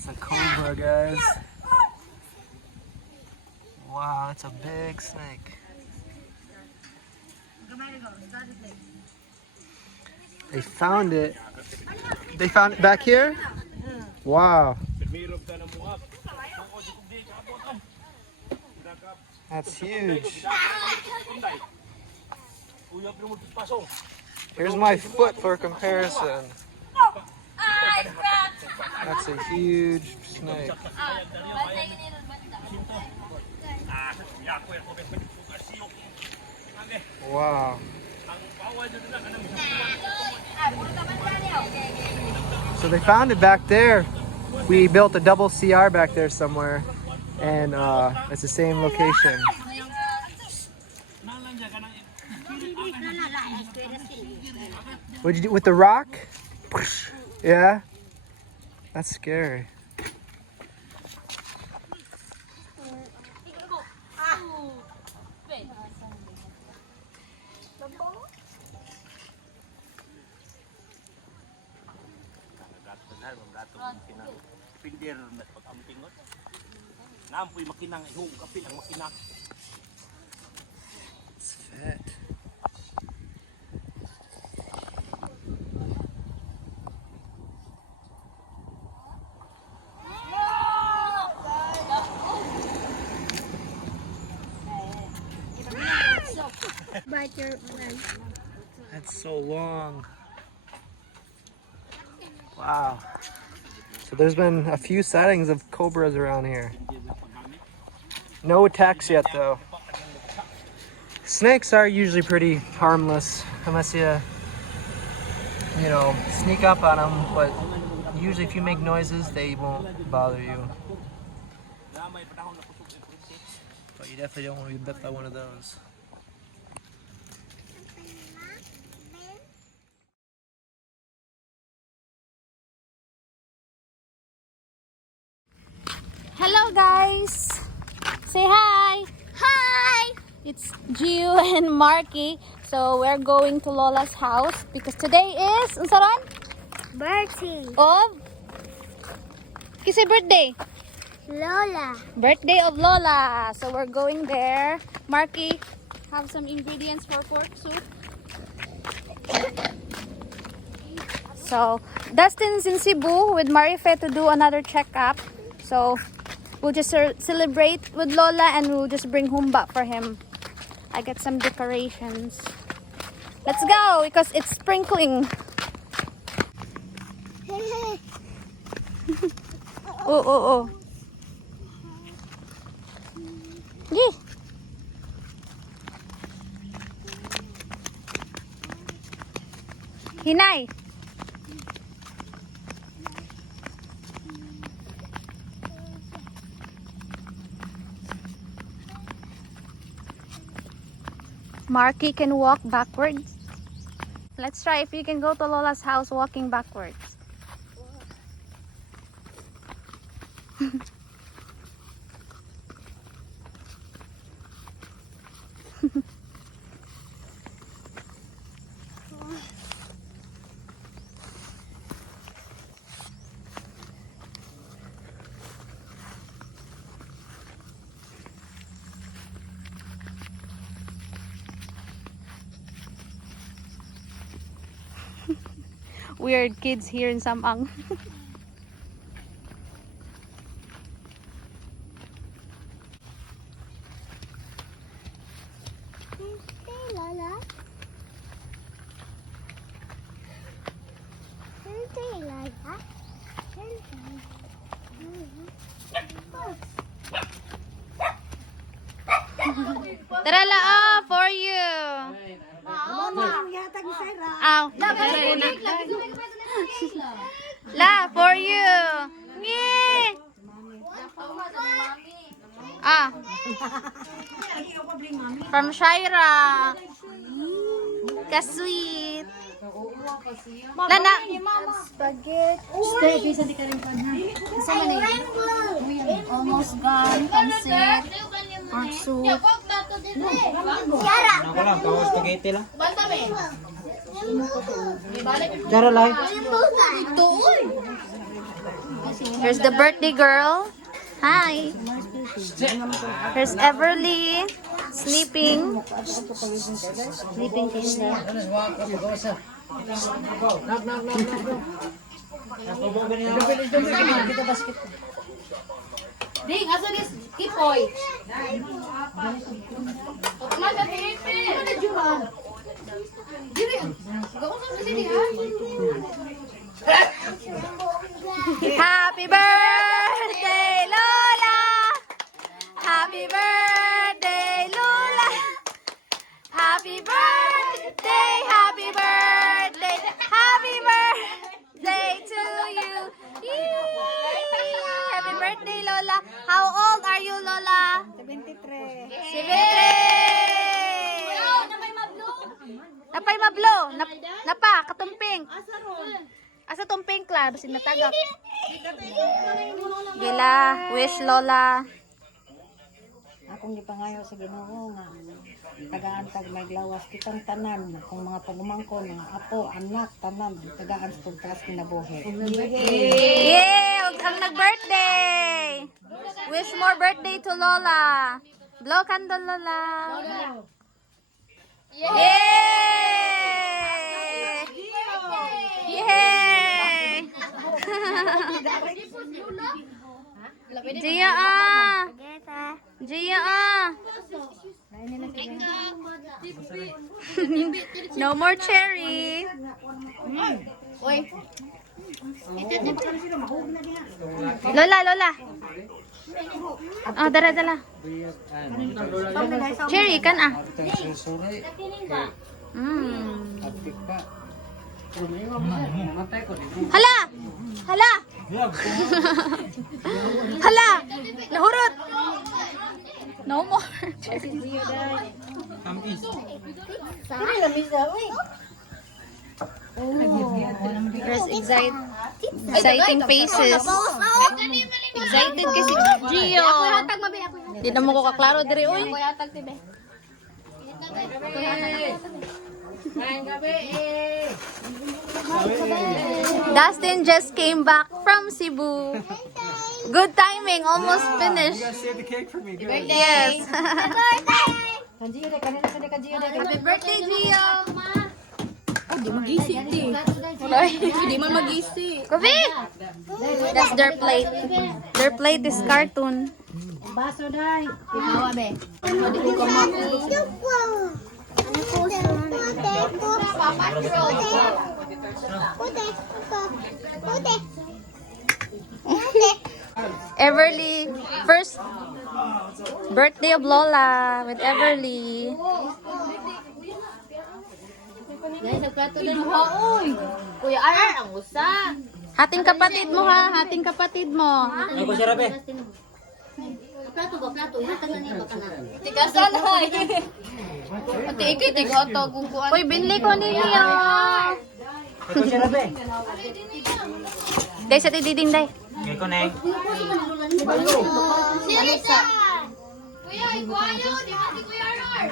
That's a cobra, guys. Wow, that's a big snake. They found it. They found it back here? Wow. That's huge. Here's my foot for comparison. That's a huge snake. Wow. So they found it back there. We built a double CR back there somewhere, and it's the same location. What'd you do with the rock? Yeah? That's scary. It's fat. That's so long. Wow. So there's been a few sightings of cobras around here. No attacks yet though. Snakes are usually pretty harmless unless you sneak up on them, but usually if you make noises they won't bother you. But you definitely don't want to be bit by one of those. Hello guys! Say hi! Hi! It's Gio and Marky. So we're going to Lola's house because today is unsaron? Birthday. Of? Kasi birthday? Lola. Birthday of Lola. So we're going there. Marky, have some ingredients for pork soup. So Dustin's in Cebu with Marife to do another checkup. So we'll just celebrate with Lola and we'll just bring humba for him. I get some decorations. Let's go because it's sprinkling. Oh. Yeah. Hinay. Marky can walk backwards. Let's try if you can go to Lola's house walking backwards. Weird kids here in Samang. Birthday, Lola. Birthday, Lola. Tara la, for you. Ow. La, for you. Ngee. From Shaira. Ka-sweet. Lana. Spaghetti. Almost gone. Pansit. Pork soup. Ako lang, kawas spaghetti lang. Dara lang. Here's the birthday girl. Hi. Here's Everly sleeping. Ding, aso ni Kipoy. Happy birthday, Lola! Happy birthday, Lola! Happy birthday, happy birthday, happy birthday to you! Yay! Happy birthday, Lola! How old are you, Lola? 73. 73! Napay mablo! Napa, katumping! Asa tumping kla? Basin natagap. Gila, wish Lola. Akong gipangayo sa Ginoo nga tagaan-tag may glawas kitang tanan akong mga pagumangko mga apo anak tanan tagaan sa pagtaas kinabuhi. Yay! Ang nag-birthday! Wish more birthday to Lola. Blow candle, Lola. Yay! Yay! Jia ah! Jia ah! No more cherry. Lola, Lola. Oh, dala. Cherry kan ah. Hala! Hala! Hala! Nahurot! No more. There's exciting faces. Excited kasi Gio. Hindi na mo ko kaklaro diri oy. Dustin just came back from Cebu. Good timing, almost finished. Save the cake for me. Yes. Happy birthday, Gio. Kobe! That's their plate. Their plate is cartoon. Baso day. Everly, first birthday of Lola with Everly. Kuya Arar, ang usa. Hating kapatid mo ha, hating kapatid mo. Tikasan hoy. Ate ikay tigato guguan. Uy, binli ko niya. Day sa tididing day. Silita. Kuya, ikaw di ba si Kuya Arar?